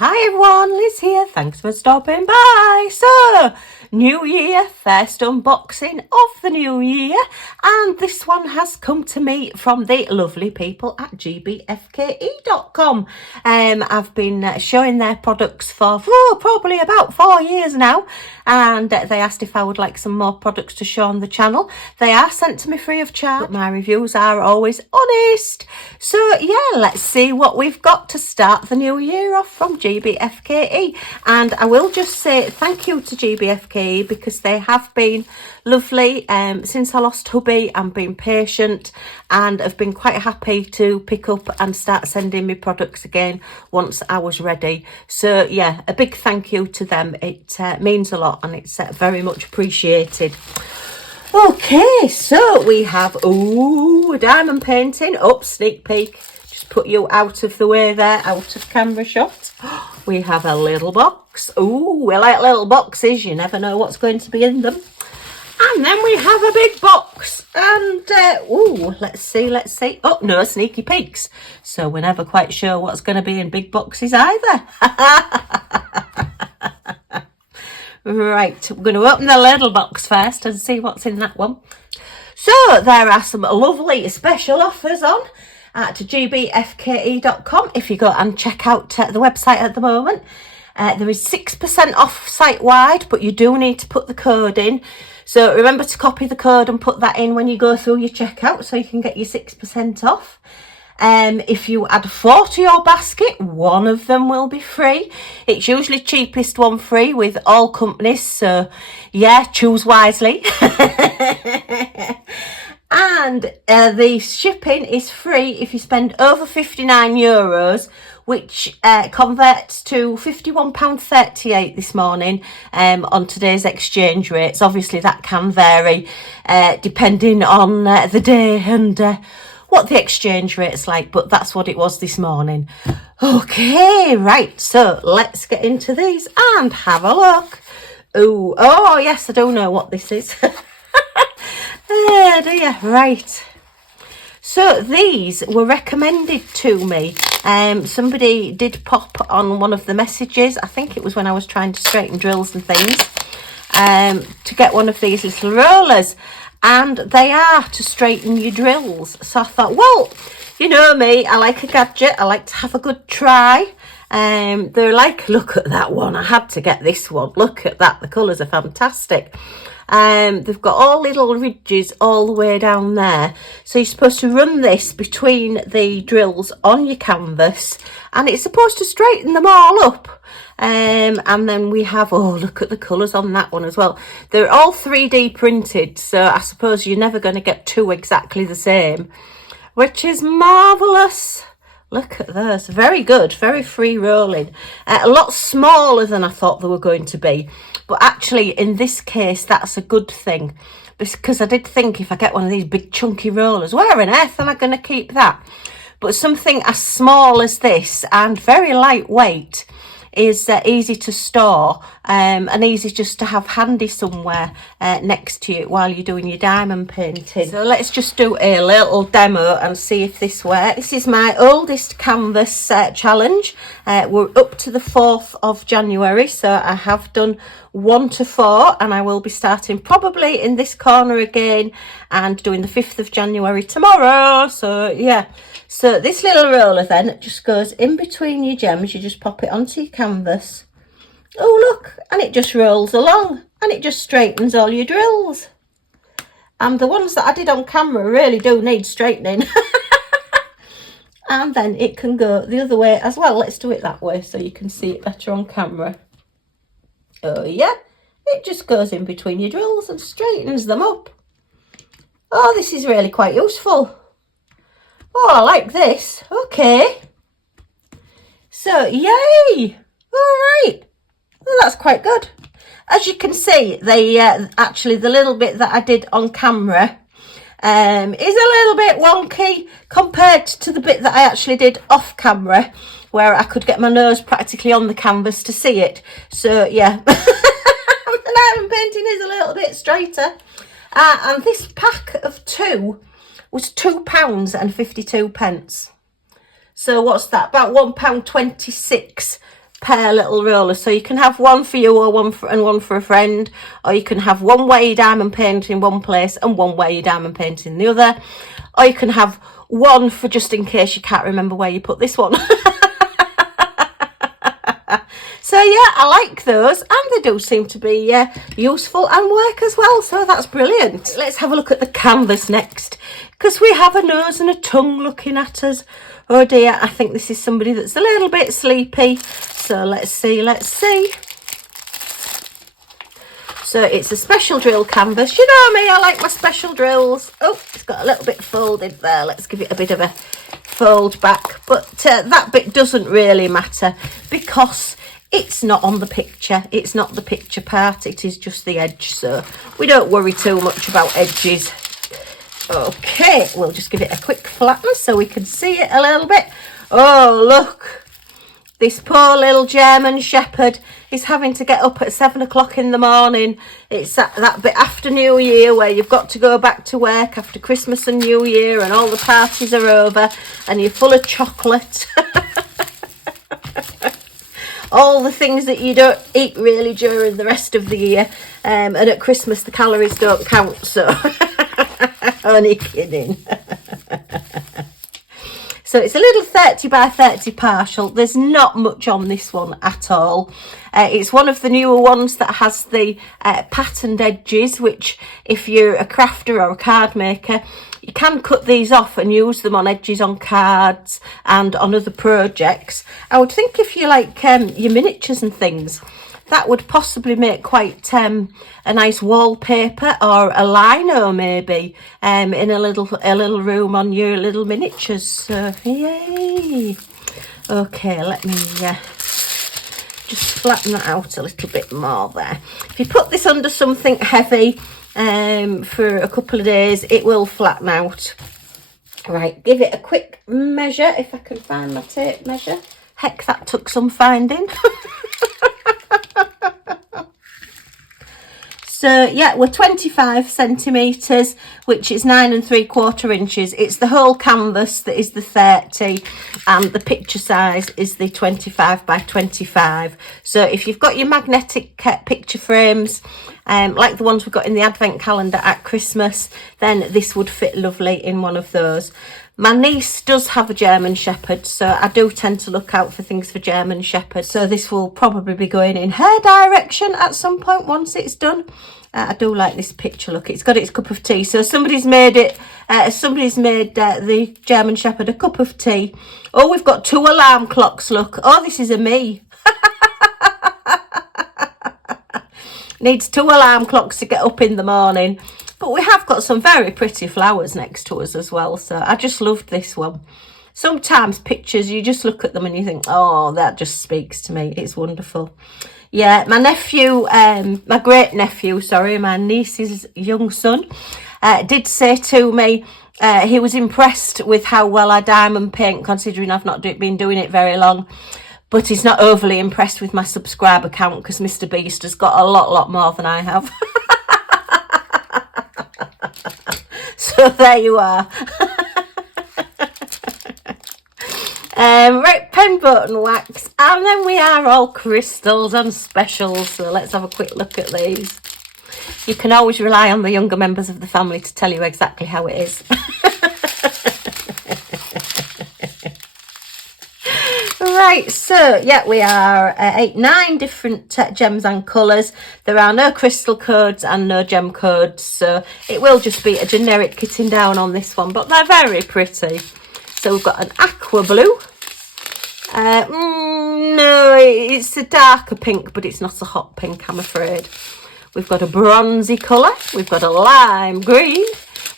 Hi everyone, Liz here. Thanks for stopping by. So, new year, first unboxing of the new year, and this one has come to me from the lovely people at GBFKE.com. I've been showing their products for probably about 4 years now, and they asked if I would like some more products to show on the channel. They are sent to me free of charge, but my reviews are always honest. So yeah, let's see what we've got to start the new year off from GBFKE. And I will just say thank you to GBFKE because they have been lovely since I lost hubby and been patient, and have been quite happy to pick up and start sending me products again once I was ready. So yeah, a big thank you to them. It means a lot and it's very much appreciated. Okay, so we have a diamond painting. Sneak peek. Just put you out of the way there, out of camera shot. We have a little box. We like little boxes. You never know what's going to be in them. And then we have a big box. And, let's see. Oh, no sneaky peeks. So we're never quite sure what's going to be in big boxes either. Right, we're going to open the little box first and see what's in that one. So there are some lovely special offers on at GBFKE.com. If you go and check out the website at the moment, there is 6% off site-wide, but you do need to put the code in. So remember to copy the code and put that in when you go through your checkout so you can get your 6% off. If you add 4 to your basket, one of them will be free. It's usually cheapest one free with all companies, so yeah, choose wisely. And the shipping is free if you spend over €59, which converts to £51.38 this morning on today's exchange rates. Obviously that can vary depending on the day and what the exchange rate's like, but that's what it was this morning. Okay, right, so let's get into these and have a look. Oh yes, I do know what this is. Oh dear, right. So these were recommended to me. Somebody did pop on one of the messages, I think it was when I was trying to straighten drills and things, to get one of these little rollers. And they are to straighten your drills. So I thought, well, you know me, I like a gadget. I like to have a good try. They're like, look at that one. I had to get this one. Look at that. The colours are fantastic. They've got all little ridges all the way down there. So you're supposed to run this between the drills on your canvas, and it's supposed to straighten them all up. And then we have, look at the colours on that one as well. They're all 3D printed, so I suppose you're never going to get two exactly the same, which is marvellous. Look at those. Very good, very free rolling. A lot smaller than I thought they were going to be. But actually, in this case, that's a good thing. Because I did think if I get one of these big chunky rollers, where on earth am I going to keep that? But something as small as this and very lightweight is easy to store and easy just to have handy somewhere next to you while you're doing your diamond painting. So let's just do a little demo and see if this works. This is my oldest canvas challenge. We're up to the 4th of January, so I have done 1 to 4, and I will be starting probably in this corner again and doing the 5th of January tomorrow. So yeah, so this little roller then just goes in between your gems. You just pop it onto your canvas. Oh look, and it just rolls along and it just straightens all your drills. And the ones that I did on camera really do need straightening. And then it can go the other way as well. Let's do it that way so you can see it better on camera. Oh yeah, it just goes in between your drills and straightens them up. Oh, this is really quite useful. Oh, I like this. Okay. So, yay! All right. Well, that's quite good. As you can see, they actually the little bit that I did on camera is a little bit wonky compared to the bit that I actually did off camera, where I could get my nose practically on the canvas to see it. So yeah, the diamond painting is a little bit straighter. And this pack of 2 was £2.52. So what's that? About £1.26 pair little rollers, so you can have one for you or one for a friend, or you can have one where you diamond paint in one place and one where you diamond paint in the other, or you can have one for just in case you can't remember where you put this one. So yeah, I like those, and they do seem to be useful and work as well, so that's brilliant. Let's have a look at the canvas next, because we have a nose and a tongue looking at us. Oh dear, I think this is somebody that's a little bit sleepy, so let's see. So it's a special drill canvas. You know me, I like my special drills. Oh, it's got a little bit folded there. Let's give it a bit of a fold back, but that bit doesn't really matter because it's not on the picture. It's not the picture part, it is just the edge, so we don't worry too much about edges. Okay, we'll just give it a quick flatten so we can see it a little bit. Oh, look, this poor little German Shepherd is having to get up at 7 o'clock in the morning. It's that bit after New Year where you've got to go back to work after Christmas and New Year and all the parties are over and you're full of chocolate. All the things that you don't eat really during the rest of the year, and at Christmas the calories don't count, so only kidding. So it's a little 30 by 30 partial. There's not much on this one at all. It's one of the newer ones that has the patterned edges, which if you're a crafter or a card maker, you can cut these off and use them on edges on cards and on other projects. I would think if you like your miniatures and things, that would possibly make quite a nice wallpaper or a lino maybe in a little room on your little miniatures. So yay! Okay, let me just flatten that out a little bit more there. If you put this under something heavy for a couple of days, it will flatten out. Right, give it a quick measure if I can find my tape measure. Heck, that took some finding. So yeah, we're 25 centimetres, which is 9 3/4 inches. It's the whole canvas that is the 30 and the picture size is the 25 by 25. So if you've got your magnetic picture frames, like the ones we've got in the advent calendar at Christmas, then this would fit lovely in one of those. My niece does have a German Shepherd, so I do tend to look out for things for German Shepherd. So this will probably be going in her direction at some point once it's done. I do like this picture, look, it's got its cup of tea. So somebody's made the German Shepherd a cup of tea. Oh, we've got 2 alarm clocks, look. Oh, this is a me. Needs 2 alarm clocks to get up in the morning. But we have got some very pretty flowers next to us as well. So I just loved this one. Sometimes pictures, you just look at them and you think, oh, that just speaks to me. It's wonderful. Yeah, my nephew, my great nephew, sorry, my niece's young son, did say to me, he was impressed with how well I diamond paint, considering I've not been doing it very long. But he's not overly impressed with my subscriber count because Mr. Beast has got a lot more than I have. So there you are. Right, pen button wax, and then we are all crystals and specials. So let's have a quick look at these. You can always rely on the younger members of the family to tell you exactly how it is. Right, so yeah, we are 9 different gems and colours. There are no crystal codes and no gem codes, so it will just be a generic kitting down on this one, but they're very pretty. So we've got an aqua blue. No, it's a darker pink, but it's not a hot pink, I'm afraid. We've got a bronzy colour. We've got a lime green.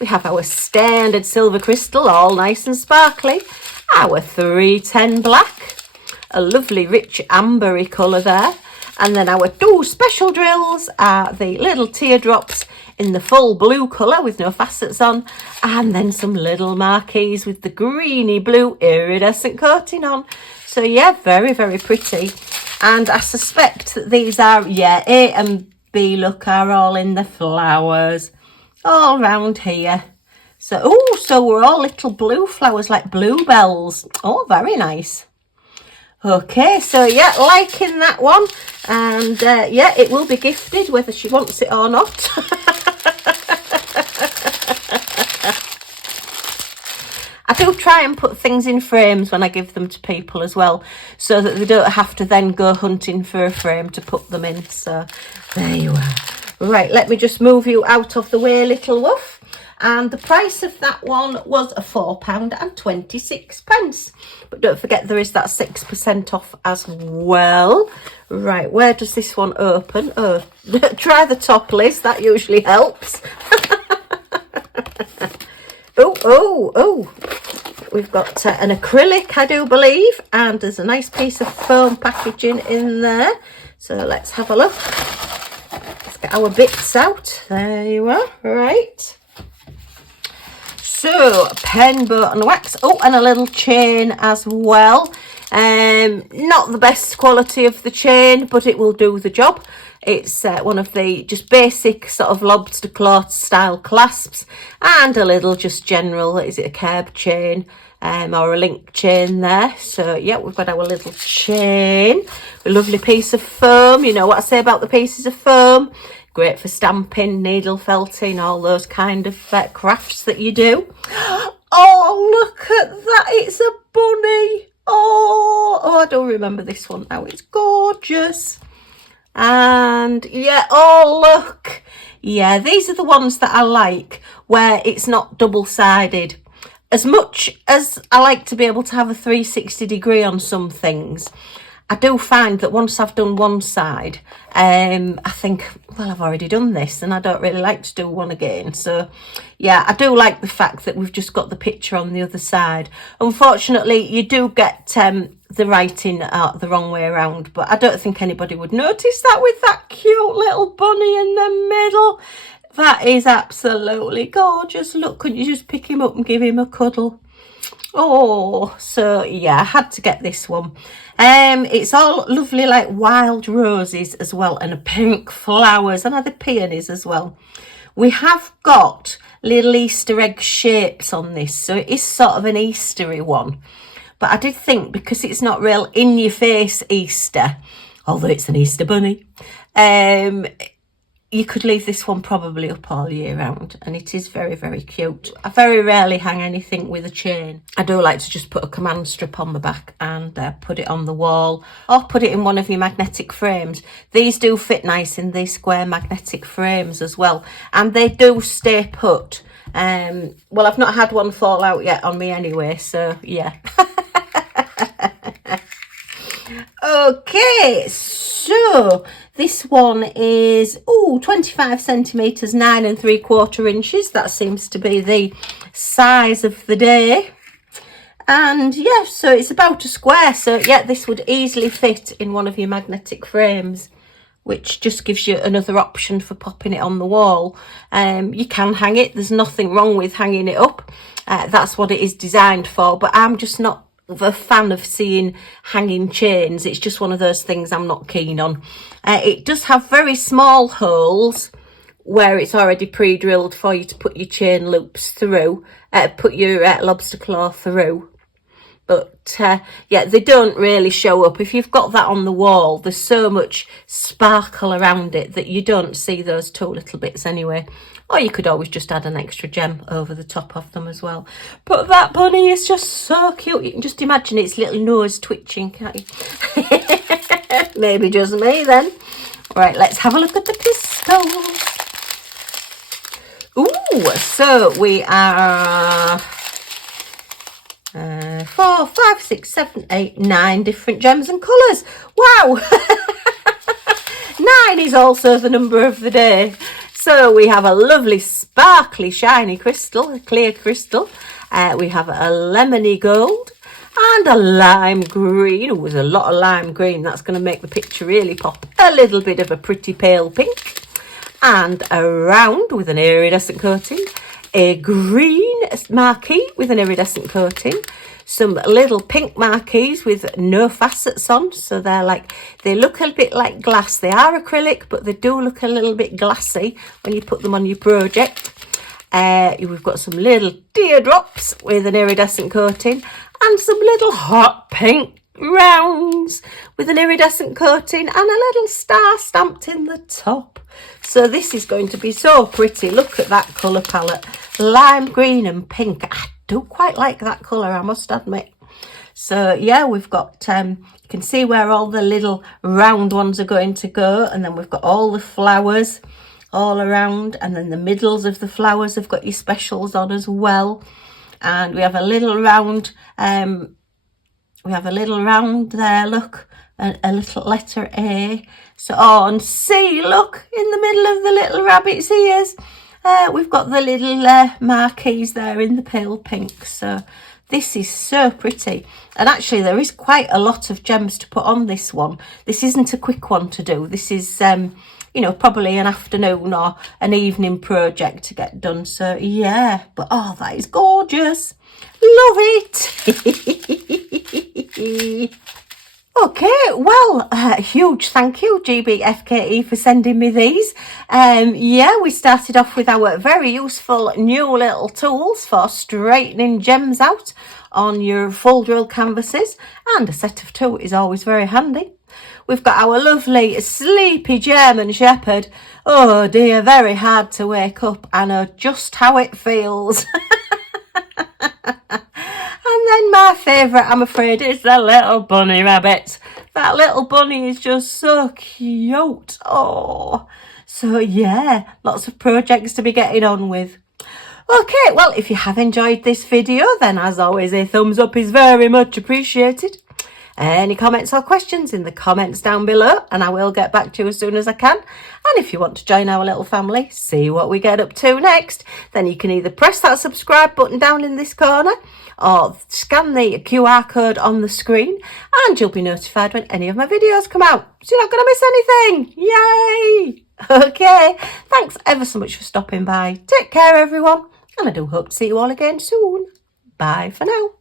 We have our standard silver crystal, all nice and sparkly. Our 310 black. A lovely rich ambery colour there. And then our 2 special drills are the little teardrops in the full blue colour with no facets on. And then some little marquees with the greeny blue iridescent coating on. So yeah, very, very pretty. And I suspect that these are, yeah, A and B, look, are all in the flowers. All round here. So, oh, so we're all little blue flowers like bluebells. Oh, very nice. Okay, so yeah, liking that one, and yeah, it will be gifted whether she wants it or not. I do try and put things in frames when I give them to people as well, so that they don't have to then go hunting for a frame to put them in. So there you are. Right, let me just move you out of the way, little woof. And the price of that one was £4.26. But don't forget there is that 6% off as well. Right, where does this one open? Oh, try the top, Liz, that usually helps. Oh. We've got an acrylic, I do believe, and there's a nice piece of foam packaging in there. So let's have a look. Let's get our bits out. There you are. Right. So, pen, boat and wax. Oh, and a little chain as well. Not the best quality of the chain, but it will do the job. It's one of the just basic sort of lobster cloth style clasps, and a little just general, is it a curb chain or a link chain there. So yeah, we've got our little chain, a lovely piece of foam. You know what I say about the pieces of foam, great for stamping, needle felting, all those kind of crafts that you do. Oh, look at that, it's a bunny. Oh, I don't remember this one now. It's gorgeous. And yeah, oh look, yeah, these are the ones that I like, where it's not double-sided. As much as I like to be able to have a 360 degree on some things, I do find that once I've done one side, I think, well, I've already done this and I don't really like to do one again. So yeah, I do like the fact that we've just got the picture on the other side. Unfortunately, you do get the writing the wrong way around, but I don't think anybody would notice that with that cute little bunny in the middle. That is absolutely gorgeous. Look, couldn't you just pick him up and give him a cuddle? Oh, so yeah, I had to get this one. It's all lovely, like wild roses as well, and pink flowers, and other peonies as well. We have got little Easter egg shapes on this, so it is sort of an Eastery one. But I did think, because it's not real in-your-face Easter, although it's an Easter bunny, you could leave this one probably up all year round, and it is very, very cute. I very rarely hang anything with a chain. I do like to just put a command strip on the back and put it on the wall, or put it in one of your magnetic frames. These do fit nice in these square magnetic frames as well, and they do stay put. Well, I've not had one fall out yet on me anyway, so yeah. Okay, so this one is 25 centimetres, 9 3/4 inches. That seems to be the size of the day. And yeah, so it's about a square. So yeah, this would easily fit in one of your magnetic frames, which just gives you another option for popping it on the wall. You can hang it. There's nothing wrong with hanging it up. That's what it is designed for. But I'm just not a fan of seeing hanging chains. It's just one of those things I'm not keen on. It does have very small holes where it's already pre-drilled for you to put your chain loops through, put your lobster claw through. But yeah, they don't really show up. If you've got that on the wall, there's so much sparkle around it that you don't see those two little bits anyway. Or you could always just add an extra gem over the top of them as well. But that bunny is just so cute. You can just imagine its little nose twitching, can't you? Maybe just me then. Right, let's have a look at the pistols. Ooh, so we are 4, 5, 6, 7, 8, 9 different gems and colours. Wow! 9 is also the number of the day. So we have a lovely sparkly shiny crystal, a clear crystal. We have a lemony gold and a lime green. Oh, there's a lot of lime green. That's going to make the picture really pop. A little bit of a pretty pale pink. And a round with an iridescent coating. A green marquee with an iridescent coating. Some little pink marquees with no facets on, so they look a bit like glass. They are acrylic, but they do look a little bit glassy when you put them on your project. We've got some little teardrops with an iridescent coating, and some little hot pink rounds with an iridescent coating and a little star stamped in the top. So this is going to be so pretty. Look at that colour palette, lime green and pink. I do quite like that colour, I must admit. So yeah, we've got you can see where all the little round ones are going to go, and then we've got all the flowers all around, and then the middles of the flowers have got your specials on as well. And we have a little round there, look, a little letter A. So, oh, and see, look, in the middle of the little rabbit's ears, we've got the little marquees there in the pale pink. So this is so pretty. And actually there is quite a lot of gems to put on this one. This isn't a quick one to do. This is, you know, probably an afternoon or an evening project to get done. So yeah, but oh, that is gorgeous. Love it. Okay, well, huge thank you, GBFKE, for sending me these. Yeah, we started off with our very useful new little tools for straightening gems out on your full drill canvases, and a set of two is always very handy. We've got our lovely sleepy German Shepherd. Oh dear, very hard to wake up. I know just how it feels. And then my favourite, I'm afraid, is the little bunny rabbit. That little bunny is just so cute. Oh, so yeah, lots of projects to be getting on with. Okay, well, if you have enjoyed this video, then as always, a thumbs up is very much appreciated. Any comments or questions in the comments down below, and I will get back to you as soon as I can. And if you want to join our little family, see what we get up to next, then you can either press that subscribe button down in this corner or scan the QR code on the screen, and you'll be notified when any of my videos come out. So you're not going to miss anything. Yay! Okay, thanks ever so much for stopping by. Take care, everyone, and I do hope to see you all again soon. Bye for now.